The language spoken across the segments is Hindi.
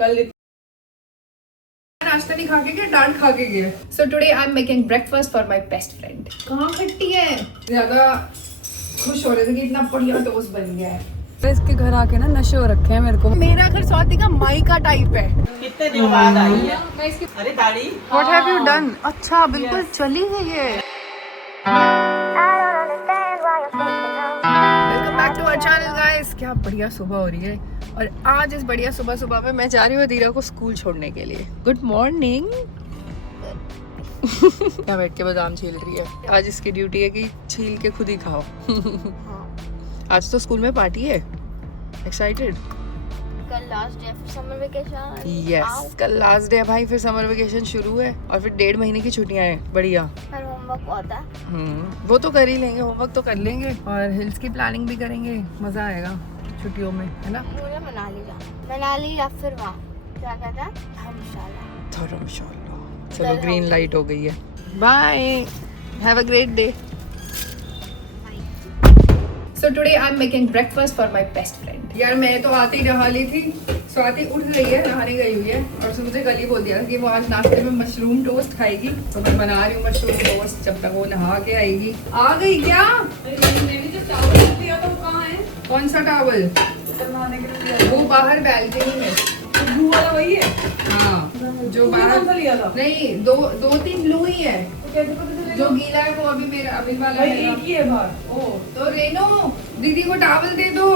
कल नाश्ता नहीं खा के गया, डांट खा के गया। So today I am making breakfast for my best friend. कहाँ खट्टी है? ज्यादा खुश हो रहे थे कि इतना बढ़िया टोस्ट बन गया है। इसके घर आके ना नशे हो रखे हैं मेरे को। मेरा घर स्वाति का माई का टाइप है। कितने दिन बाद आई है? मैं इसकी अरे दाढ़ी व्हाट हैव यू डन? अच्छा बिल्कुल चली है ये। Welcome back to our channel guys. क्या बढ़िया सुबह हो रही है और आज इस बढ़िया सुबह सुबह में मैं जा रही हूँ अदीरा को स्कूल छोड़ने के लिए। Good morning. क्या बैठ के बादाम छील रही है। आज इसकी ड्यूटी है कि छील के खुद ही खाओ। आज तो स्कूल में पार्टी है। एक्साइटेड? कल लास्ट डे फिर समर वेकेशन। यस कल लास्ट डे है भाई, फिर समर वेकेशन शुरू है और फिर 1.5 महीने की छुट्टियां हैं। बढ़िया। फिर होमवर्क होता है। वो तो कर ही लेंगे, होमवर्क तो कर लेंगे और हिल्स की प्लानिंग भी करेंगे। मजा आएगा छुट्टियों में, है ना? मुझे मनाली जाना, मनाली या फिर वहाँ क्या कहते हैं धर्मशाला। धर्मशाला। चलो ग्रीन लाइट हो गई है। Bye, have a great day. So today I'm making breakfast for my best friend. यार मैं तो आते ही नहा ली थी। स्वाति उठ गई है, नहाने गई हुई है और उसने मुझे कल ही बोल दिया कि वो आज नाश्ते में मशरूम टोस्ट खाएगी। तो मैं बना रही हूँ मशरूम टोस्ट जब तक वो नहा के आएगी। आ गई क्या? मैंने जो चावल दिया था वो कहाँ है? कौन सा टॉवल? नहाने के लिए दिया वो बाहर बैल्कनी में। था। ब्लू वाला वही है? हाँ जो तूने बाहर कौन सा लिया था? नहीं, दो तीन ब्लू ही है। तो कैसे पता चलेगा? जो गीला है वो अभी मेरा अभी वाला भाई है। एक ही है बाहर। ओ तो रेनो दीदी को टॉवल दे दो।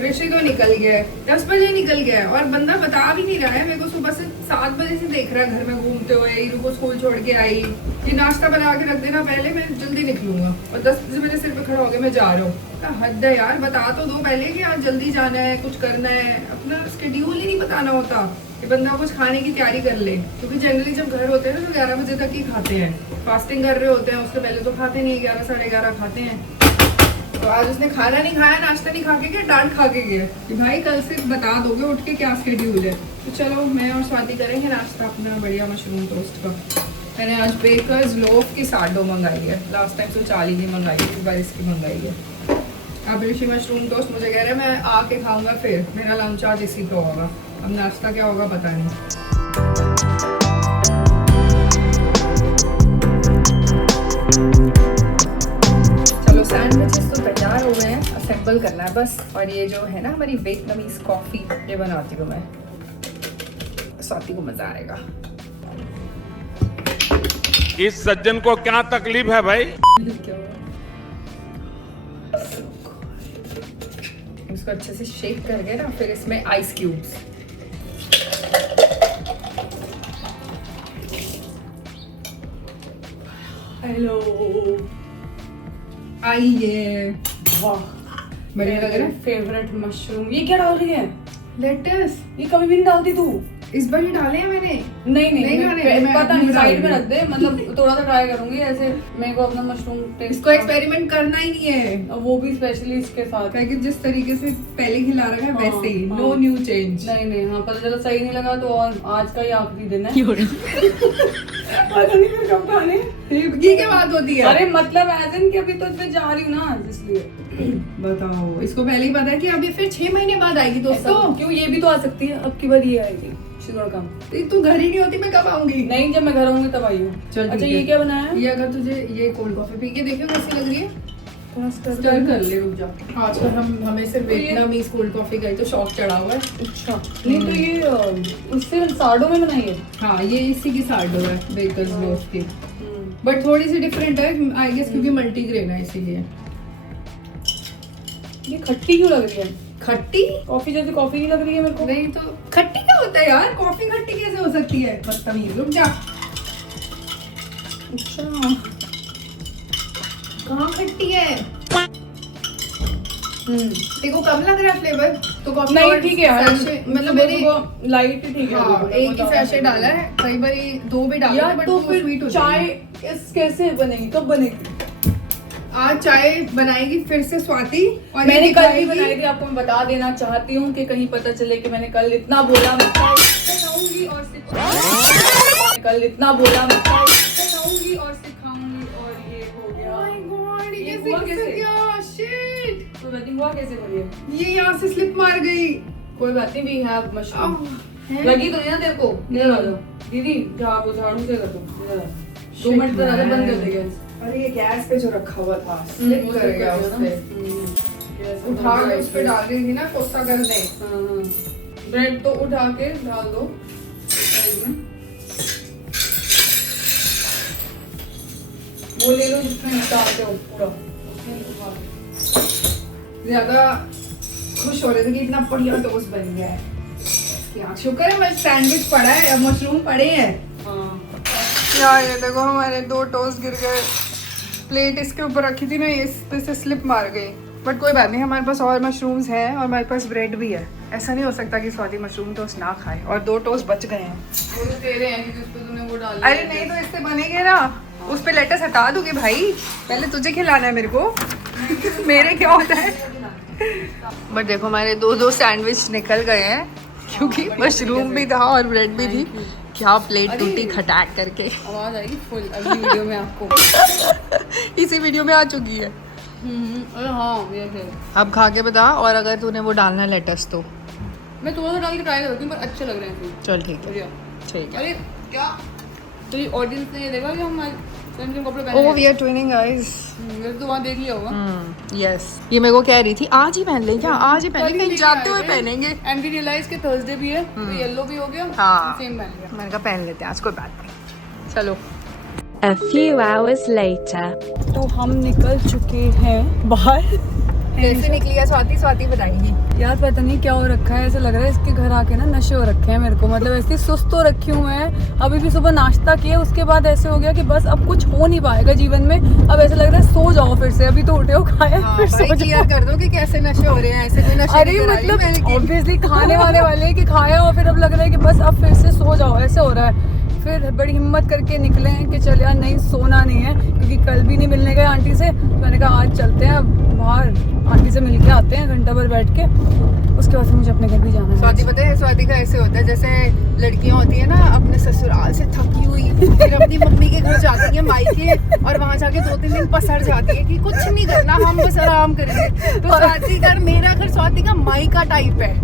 ऋषि तो निकल गया है, 10 बजे निकल गया है और बंदा बता भी नहीं रहा है मेरे को। सुबह से 7 बजे से देख रहा है घर में घूमते हुए। ईरू को स्कूल छोड़ के आई, ये नाश्ता बना के रख देना पहले, मैं जल्दी निकलूंगा। और 10 बजे मेरे सिर पे खड़ा हो गया, मैं जा रहा हूँ। हद है यार, बता तो दो पहले कि आज जल्दी जाना है, कुछ करना है। अपना स्केड्यूल ही नहीं बताना होता कि बंदा कुछ खाने की तैयारी कर ले। क्योंकि जनरली जब घर होते हैं ना तो 11 बजे तक ही खाते हैं। फास्टिंग कर रहे होते हैं, उसके पहले तो खाते नहीं, 11 साढ़े 11 खाते हैं। तो आज उसने खाना नहीं खाया, नाश्ता नहीं खा के गया, डांट खा के गया कि भाई कल से बता दोगे उठ के क्या स्केड्यूल है। तो चलो मैं और स्वाति करेंगे नाश्ता अपना बढ़िया मशरूम टोस्ट का। मैंने आज बेकर्स लोफ की साडो मंगाई है। लास्ट टाइम तो 40 की मंगाई थी, इस बार इसकी मंगाई है। अब ऋषि मशरूम टोस्ट मुझे कह रहे हैं मैं आके खाऊंगा, फिर मेरा लंच आज इसी पे होगा। अब नाश्ता क्या होगा पता नहीं। सैंडविचेस तो तैयार हो गए हैं, असेंबल करना है बस। और ये जो है ना हमारी वियतनामीज कॉफी, ये बनाती हूँ मैं। स्वाति को मजा आएगा। इस सज्जन को क्या तकलीफ है भाई? इसको अच्छे से शेक करके ना फिर इसमें आइस क्यूब्स। हेलो आइए। वाह बढ़िया लग रहा है। Favourite mushroom. ये क्या डाल रही है? लेटस। ये कभी भी नहीं डालती तू। इस बार ही डाले हैं मैंने। नहीं पता नहीं, साइड में रख दे। मतलब थोड़ा सा ट्राई करूंगी ऐसे। मेरे को अपना मशरूम टेस्ट इसको एक्सपेरिमेंट करना ही नहीं है, और वो भी स्पेशली इसके साथ। क्योंकि जिस तरीके से पहले खिला रखा है वैसे ही, हाँ। No new change. नहीं हाँ, पता चला सही नहीं लगा तो और आज का ही आखिरी दिन है। पता नहीं फिर कब खाने। ये क्या बात होती है? अरे मतलब ऐसे कि अभी तो इसमें जा रही हूँ ना, इसलिए। बताओ, इसको पहले ही पता है कि अभी फिर 6 महीने बाद आएगी दोस्तों। क्यों, ये भी तो आ सकती है। अब की बार ये आएगी। कम तू घर ही नहीं होती, मैं कब आऊंगी? नहीं, जब मैं घर आऊंगी तब आई हूँ। अच्छा ये क्या बनाया है? ये अगर तुझे ये कोल्ड कॉफी पी के देखो कैसी लग रही है, थोड़ा स्टर कर ले। रुक जा। आजकल हमें सिर्फ वियतनामीज कोल्ड कॉफी का ही तो शौक चढ़ा हुआ है। अच्छा नहीं तो ये उससे साडो में बनाई है। हाँ ये इसी की साडो है, बेकर्स लोफ की। बट थोड़ी सी डिफरेंट है आई गेस, क्योंकि मल्टीग्रेन है इसीलिए। ये खट्टी क्यों लग रही है? खट्टी? कॉफी जैसी कॉफी नहीं लग रही है मेरे को। नहीं तो खट्टी क्या होता है यार? कॉफी खट्टी कैसे हो सकती है? बदतमीज। रुक जा। अच्छा कहाँ खट्टी है? देखो कम लग रहा है फ्लेवर तो कॉफी नहीं ठीक है यार, मतलब मैंने लाइट ही ठीक है। हाँ, एक ही सैशे डाला है, कई बार 2 भी डाला है, बट तो फिर स्वीट हो चाय इस कैसे बनेगी, कब बनेगी? आज चाय बनाएगी फिर से स्वाति। और मैंने कल भी बनाई थी, आपको मैं बता देना चाहती हूँ कि कहीं पता चले कि मैंने कल इतना बोला मैं सिखाऊंगी और सिखाऊंगी, कल इतना बोला मैं सिखाऊंगी और सिखाऊंगी और ये हो गया। माय गॉड, ये हुआ कैसे कैसे? गया? शिट। तो वेडिंग हुआ कैसे बढ़िया? ये यहाँ से स्लिप मार गई। कोई बात नहीं, वी हैव मशरूम। हैं? लगी तो नहीं ना तेरे को? इधर आ जाओ दीदी, झाड़ू झाड़ू से कर दो, इधर आ। 2 मिनट तो ज्यादा बंद कर दे गैस। अरे ये गैस पे जो रखा हुआ था स्लिप कर गया उस पे। उठा के उस पे डाल रही थी ना कोसा करने। ब्रेड तो उठा के डाल दो साइड में। वो ले लो जिसमें डालते हो पूरा, उसमें उठा दो। ज्यादा खुश हो रहे थे कि इतना बढ़िया टोस्ट बन गया है। क्या शुक्र है मैं सैंडविच पड़ा है, मशरूम पड़े हैं। हाँ यार ये देखो हमारे 2 टोस्ट गिर गए। प्लेट इसके ऊपर रखी थी मैं, इस पे से स्लिप मार गई। बट कोई बात नहीं, हमारे पास और मशरूम्स हैं और हमारे पास ब्रेड भी है। ऐसा नहीं हो सकता कि स्वाति मशरूम टोस्ट ना खाए। और 2 टोस्ट बच गए हैं। वो तो तेरे हैं क्योंकि उस पे तूने वो डाल अरे नहीं तो इससे बनेंगे ना, उस पे लेटस हटा दूंगी भाई। पहले तुझे खिलाना है मेरे को। मेरे क्या होता है। बट देखो हमारे 2 सैंडविच निकल गए हैं क्योंकि मशरूम भी था और ब्रेड भी थी। क्या प्लेट टूटी खटाक करके। आवाज आएगी फुल अगली वीडियो में आपको। इसी वीडियो में आ चुकी है। अरे हाँ ये है। अब खा के बता, और अगर तूने वो डालना है लेटस तो मैं थोड़ा सा डाल के ट्राई करती हूँ, पर अच्छे लग रहे हैं फिर। चल ठीक है। बढ़िया। ठीक है। अरे क्या तो ये ऑडियंस ने ये देखा कि हम सेम कपड़े पहने oh we are twinning guys. हैं? तो वहाँ देख लिया होगा। यस, ये मेरे को कह रही थी आज ही पहन लें क्या, आज ही पहन लें, कहीं जाते हुए पहनेंगे। एंड वी रियलाइज के थर्सडे भी है तो येलो भी हो गया। हाँ। सेम पहन लिया। मैंने कहा पहन लेते हैं आज, कोई बात नहीं। चलो A few hours later. तो हम निकल चुके हैं बाहर। कैसे निकली है स्वाति बताएगी। यार पता नहीं क्या हो रखा है, ऐसा लग रहा है इसके घर आके ना नशे हो रखे हैं मेरे को। मतलब ऐसे सुस्त तो रखी हूँ मैं। अभी भी सुबह नाश्ता किया, उसके बाद ऐसे हो गया कि बस अब कुछ हो नहीं पाएगा जीवन में। अब ऐसा लग रहा है सो जाओ फिर से। अभी तो उठे हो, खाया हाँ, फिर भाई सो क्लियर जाओ। कर दो कि कैसे नशे हो रहे हैं। ऐसे कोई नशे अरे नहीं करा रही मतलब मैं, लेकिन ऑब्वियसली खाने वाले हैं कि खाया और फिर अब लग रहा है कि बस अब फिर से सो जाओ, ऐसे हो रहा है। फिर बड़ी हिम्मत करके निकले हैं कि चल यार नहीं सोना नहीं है, क्योंकि कल भी नहीं मिलने गए आंटी से। तो मैंने कहा आज चलते हैं बाहर, आंटी से मिल के आते हैं घंटा भर बैठ के, उसके बाद फिर मुझे अपने घर भी जाना है। स्वाति पता है, स्वाति का ऐसे होता है जैसे लड़कियां होती है ना अपने ससुराल से थकी हुई, फिर अपनी मम्मी के घर जाती है मायके, और वहां जाके 2-3 दिन पसर जाती है कि कुछ नहीं करना, हम बस आराम करेंगे। तो स्वाति घर, मेरा घर स्वाति का मायका टाइप है।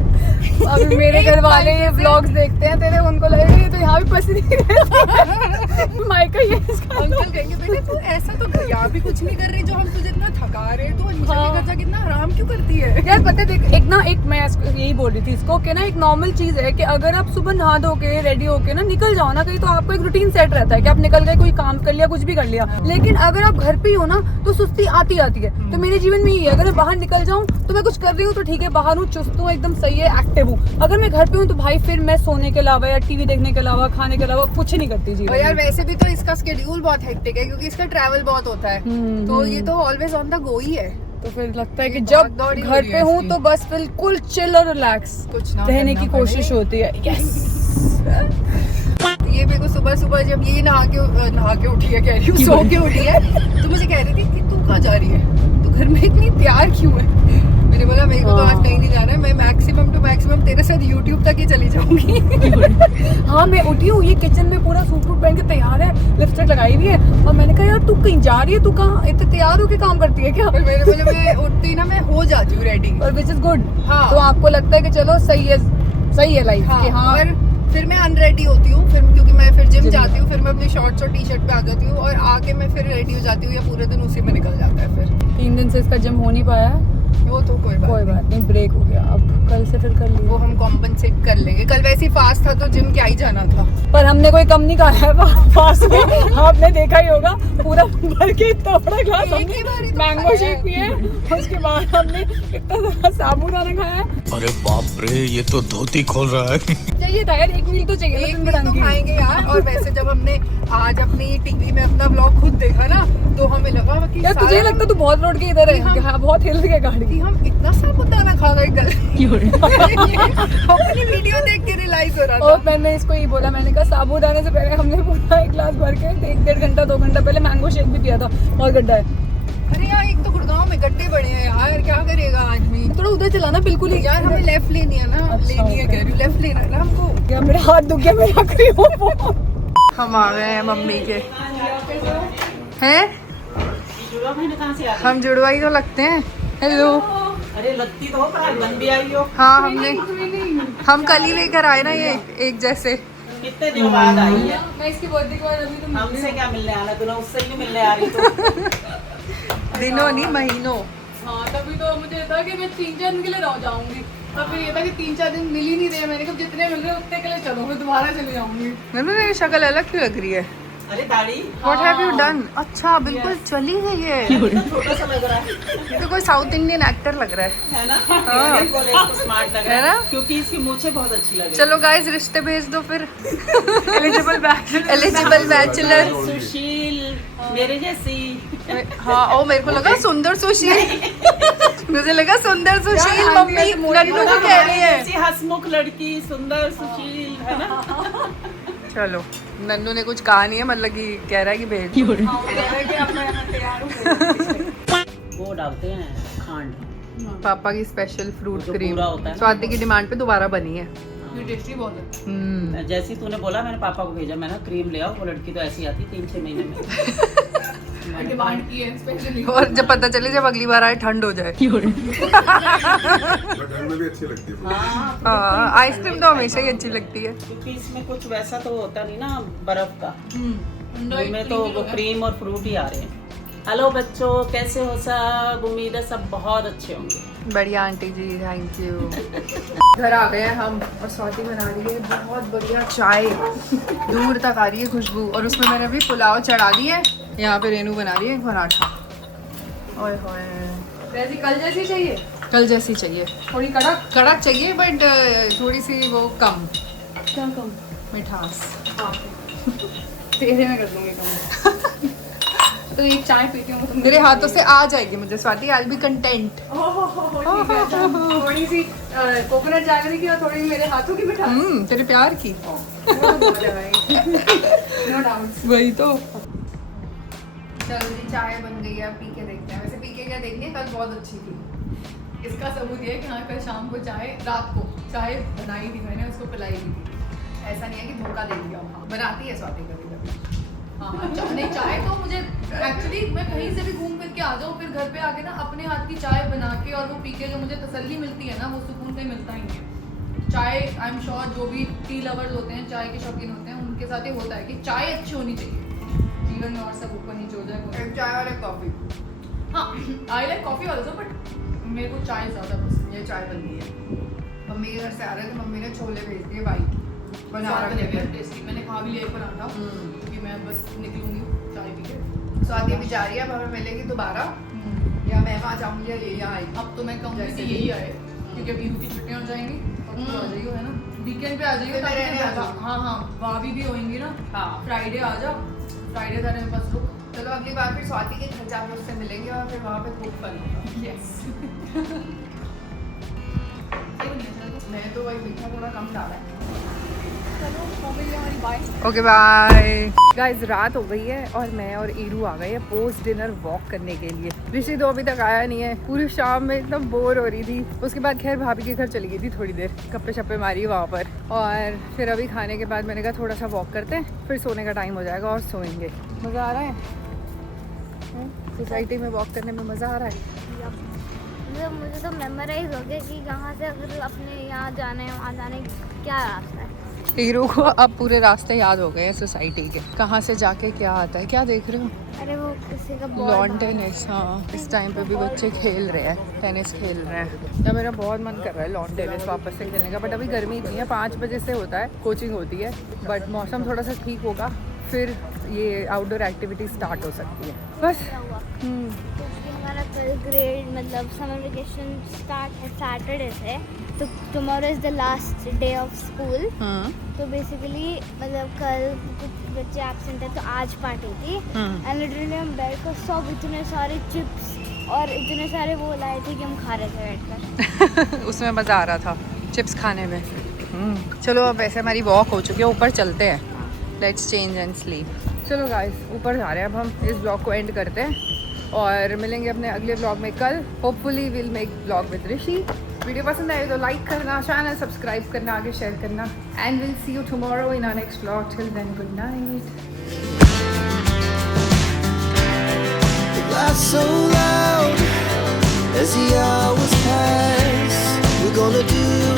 अभी मेरे घर वाले ये व्लॉग्स देखते हैं तेरे, उनको लगेगा ये तो यहाँ भी पसरी रहती माइका ये इसका। अंकल कहेंगे बेटे तू ऐसा तो यहाँ भी कुछ नहीं कर रही, जो हम तुझे इतना थका रहे हैं, तो नीचे के घर जाके इतना आराम क्यों करती है। यार पता है देख, एक मैं यही बोल रही थी इसको कि ना एक नॉर्मल चीज है कि अगर आप सुबह नहा धो के रेडी होके ना निकल जाओ ना कहीं, तो आपको एक रूटीन सेट रहता है कि आप निकल गए, कोई काम कर लिया, कुछ भी कर लिया। लेकिन अगर आप घर पे ही हो ना तो सुस्ती आती है। तो मेरे जीवन में ये है, अगर मैं बाहर निकल जाऊँ तो मैं कुछ कर रही हूँ तो ठीक है, बाहर हूँ, चुस्त हूँ, एकदम सही है, एक्टिव हूँ। अगर मैं घर पे हूँ तो भाई फिर मैं सोने के अलावा या टीवी देखने के अलावा, खाने के अलावा कुछ नहीं करती जी। और यार वैसे भी तो इसका शेड्यूल बहुत हेक्टिक है क्योंकि इसका ट्रैवल बहुत होता है, तो ये तो ऑलवेज ऑन द गो ही है। तो फिर लगता है कि ये जब भागदौड़ ही हो घर रही पे है हूँ इसकी। तो बस बिल्कुल चिल और रिलैक्स कुछ ना रहने करना की कोशिश पड़े। होती है। ये मेरे को सुबह जब ये नहा के उठी है, कह रही हूँ सो के उठी है, तो मुझे कह रही थी कि तू कहाँ जा रही है, तू घर में इतनी तैयार क्यों है। मैंने बोला मेरे को तो आज कहीं नहीं जाना है, मैं मैक्सिमम टू मैक्सिमम तेरे साथ यूट्यूब तक ही चली जाऊंगी। हाँ मैं उठी हूँ, ये किचन में पूरा सूट वूट पहन के तैयार है, लिपस्टिक लगाई हुई है, और मैंने कहा यार तू कहीं जा रही है, तू कहाँ इतने तैयार होके काम करती है क्या? और मैंने बोला मैं उठती ना मैं हो जाती हूँ रेडी। और विच इज गुड। हाँ। तो आपको लगता है कि चलो सही है लाइफ हाँ, कि हाँ। और फिर मैं अनरेडी होती हूँ, फिर क्योंकि मैं फिर जिम जाती हूँ, फिर मैं अपनी शॉर्ट्स और टी शर्ट पे आ जाती हूँ, और आके मैं फिर रेडी हो जाती हूँ, या पूरे दिन उसी में निकल जाता है। फिर 3 दिन से इसका जिम हो नहीं पाया है, वो तो कोई बात नहीं, ब्रेक हो गया, अब कल से फिर कर नहीं, वो लिया। हम कॉम्पनसेट कर लेंगे। कल वैसे ही फास्ट था तो जिम क्या ही जाना था। पर हमने कोई कम नहीं खाया है फास्ट में, आपने देखा ही होगा, पूरा भर के इतना बड़ा ग्लास एक ही बार ही तो मैंगो खाया शेक है। पिए, उसके बाद हमने इतना सारा साबुदाना खाया है। अरे बाप रे, ये तो धोती खोल रहा है। चाहिए था यार, एक मील तो चाहिए एक ना मील तो खाएंगे यार। और वैसे जब हमने आज अपनी टीवी में अपना ब्लॉग खुद देखा ना, तो हमें लगा कि यार तुझे लगता तू बहुत रोड के इधर है, हम- हाँ, बहुत हिल गई गाड़ी। कि हम इतना साबुदाना खा गए कल। अपनी वीडियो देख के रियलाइज हो रहा और था। मैंने इसको ये बोला, मैंने कहा साबुदाने से पहले हमने पूरा 1 गिलास भर के 1-1.5 घंटा 2 घंटा पहले मैंगो शेक भी पिया था, बहुत गड्ढा है। अरे यार एक तो गुड़गांव में गड्ढे बड़े हैं यार, क्या करेगा आदमी। थोड़ा उधर चलाना बिल्कुल ही यार हमें लेफ्ट लेनी है ना, अच्छा, लेनी है, कह रही हूँ लेफ्ट लेना है ना हमको। क्या मेरा हाथ दुख गया, मैं रख रही हूँ। हम आ गए हैं मम्मी के हैं, हम जुड़वा ही तो लगते हैं। हेलो अरे लगती तो हो पर आज बन भी आई हो। हाँ हम कल ही लेकर आए ना ये एक जैसे। कितने दिन बाद आई है। मैं इसकी बर्थडे के बाद अभी तो हमसे क्या मिलने आना, तूने उससे नहीं मिलने आ रही तो। दिनों नहीं महीनों। हाँ तभी तो मुझे था कि मैं 3-4 दिन के लिए रह जाऊंगी, और फिर ये था कि 3-4 दिन मिल ही नहीं रहे। मैंने कहा जितने मिल रहे हैं उतने के लिए चलो, मैं दोबारा चली जाऊंगी। मेरी शक्ल अलग क्यों लग रही है? अरे दाढ़ी What have you done? अच्छा बिल्कुल चली गई है। छोटा सा लग रहा है, ये तो कोई साउथ इंडियन एक्टर लग रहा है ना? मैंने बोला इसको स्मार्ट लग रहा है ना? क्योंकि इसकी मूछें बहुत अच्छी लग रही है। चलो गाइस रिश्ते भेज दो फिर। Eligible bachelor. सुशील मेरे जैसी। हाँ ओ मेरे को लगा सुंदर सुशील। मुझे लगा सुंदर सुशील मम्मी नन्नू को कह रही है। ऐसी हंसमुख लड़की सुंदर सुशील, है ना? चलो नन्नू ने कुछ कहा नहीं है, मतलब कि कह रहा है कि भेज दो। वो डालते हैं खांड, पापा की स्पेशल फ्रूट जो क्रीम पूरा होता है। स्वाति की डिमांड पे दोबारा बनी है। ये टेस्टी बहुत है। जैसे ही तूने बोला मैंने पापा को भेजा, मैंने क्रीम ले आओ। वो लड़की तो ऐसी आती 3-6 महीने में। डिमांड की है स्पेशली। और जब पता चले जब अगली बार आए ठंड हो जाए। ठंड में भी अच्छी लगती है। हाँ आइसक्रीम तो हमेशा ही अच्छी लगती है। क्योंकि इसमें कुछ वैसा तो होता नहीं ना बर्फ का, इनमें तो वो क्रीम और फ्रूट ही आ रहे हैं। हेलो बच्चों, कैसे हो सब? उम्मीद है सब बहुत अच्छे होंगे। बढ़िया आंटी जी, थैंक यू। घर आ गए हैं हम और स्वाति बना रही है बहुत बढ़िया चाय। दूर तक आ रही है खुशबू, और उसमें मैंने अभी पुलाव चढ़ा दी है। यहाँ पे रेनू बना रही है पराठा। ओए होए, वैसे कल जैसी चाहिए, कल जैसी चाहिए। थोड़ी कड़क। कड़क चाहिए बट थोड़ी सी वो कम क्या कम? मिठास। तेरे में कर दूंगी कम। तो एक चाय पीती हूँ तो मेरे हाथों से आ जाएगी मुझे स्वाति, आज भी कंटेंट। थोड़ी सी कोकोनट जागरी की और थोड़ी मेरे हाथों की मिठास। तेरे प्यार की। No doubt. वही तो। चलो जी चाय बन गई है, पी के देखते हैं। वैसे पी के क्या देखनी है, कल बहुत अच्छी थी। इसका सबूत ये है कि हाँ कल शाम को चाय, रात को चाय बनाई थी मैंने, उसको पिलाई भी थी। ऐसा नहीं है कि धोखा दे दिया। बनाती है स्वाति कभी कभी। हाँ नहीं चाय तो मुझे एक्चुअली मैं कहीं से भी घूम फिर के आ जाऊँ, फिर घर पे आके ना अपने हाथ की चाय बना के और वो पी के जो मुझे तसल्ली मिलती है ना, वो सुकून कहीं मिलता ही नहीं है। चाय आई एम श्योर जो भी टी लवर्स होते हैं, चाय के शौकीन होते हैं, उनके साथ ये होता है कि चाय अच्छी होनी चाहिए। जीवन में और सब ऊपर नीचे हो जाए। एक चाय और एक कॉफी। हाँ I like coffee also, but मेरे को चाय ज़्यादा पसंद है। ये चाय बन गई है। मम्मी के घर से आ रहे थे, मम्मी ने छोले भेज दिए वाइट बना रखे थे। टेस्टी, मैंने खा भी लिया एक पराठा क्योंकि मैं बस निकलूंगी चाय पी के। स्वाति भी जा रही है, अब हमें मिलेगी दोबारा, या मैं वहाँ जाऊँगी या ये यहाँ आएगी। अब तो मैं कहूँगी कि यही आए, क्योंकि अब ईद की छुट्टियाँ हो जाएंगी। अब तो आ जाइयो, है ना, वीकेंड पे आ जाइयो। फिर मैं रहने आ जाऊँ। हाँ हाँ भाभी भी होंगी ना। हाँ फ्राइडे आ जाओ, फ्राइडे था मेरे पास रुक। चलो अगली बार फिर स्वाति के घर जाके उससे मिलेंगे और फिर वहाँ पे खूब फन होगा। यस। मैं तो वही मीठा थोड़ा कम डाला है। चलो हो गई हमारी बाय। Okay bye guys. रात हो गई है और मैं और ईरू आ गए हैं पोस्ट डिनर वॉक करने के लिए। ऋषि तो अभी तक आया नहीं है। पूरी शाम में एकदम बोर हो रही थी। उसके बाद खैर भाभी के घर चली गई थी थोड़ी देर, गप्पे शप्पे मारी वहाँ पर। और फिर अभी खाने के बाद मैंने कहा थोड़ा सा वॉक करते हैं, फिर सोने का टाइम हो जाएगा और सोएंगे। मज़ा आ रहा है सोसाइटी में वॉक करने में, मज़ा आ रहा है। मुझे तो मेमोराइज हो गया कि कहाँ से अगर अपने यहाँ जाना है वहाँ जाने क्या रास्ता है। हीरो को अब पूरे रास्ते याद हो गए हैं सोसाइटी के, कहाँ से जाके क्या आता है। क्या देख रहे हो? अरे वो किसी का लॉन टेनिस। हाँ इस टाइम पे भी बच्चे खेल रहे हैं, टेनिस खेल रहे हैं। या मेरा बहुत मन कर रहा है लॉन टेनिस वापस से खेलने का, बट अभी गर्मी इतनी है। 5 बजे से होता है, कोचिंग होती है, बट मौसम थोड़ा सा ठीक होगा फिर ये आउटडोर एक्टिविटी स्टार्ट हो सकती है बस। हमारा ग्रेड मतलब समर वेकेशन स्टार्ट है सैटरडे से, तो tomorrow is the last day of school. तो बेसिकली मतलब कल कुछ बच्चे एब्सेंट है तो आज पार्टी थी। एंड लिटरली हम बैठ कर सब इतने सारे चिप्स और इतने सारे वो लाए थे कि हम खा रहे थे बैठ कर। उसमें मज़ा आ रहा था चिप्स खाने में। चलो अब वैसे हमारी वॉक हो चुकी है, ऊपर चलते हैं। Let's change and sleep. चलो गाइस ऊपर जा रहे हैं अब हम। इस ब्लॉग को एंड करते हैं और मिलेंगे अपने अगले ब्लॉग में कल। Hopefully will make blog with Rishi. Video पसंद आए तो लाइक करना, चैनल सब्सक्राइब करना, आगे शेयर करना। And will see you tomorrow in our next blog. Till then good night. so loud As the hours pass, we're gonna do it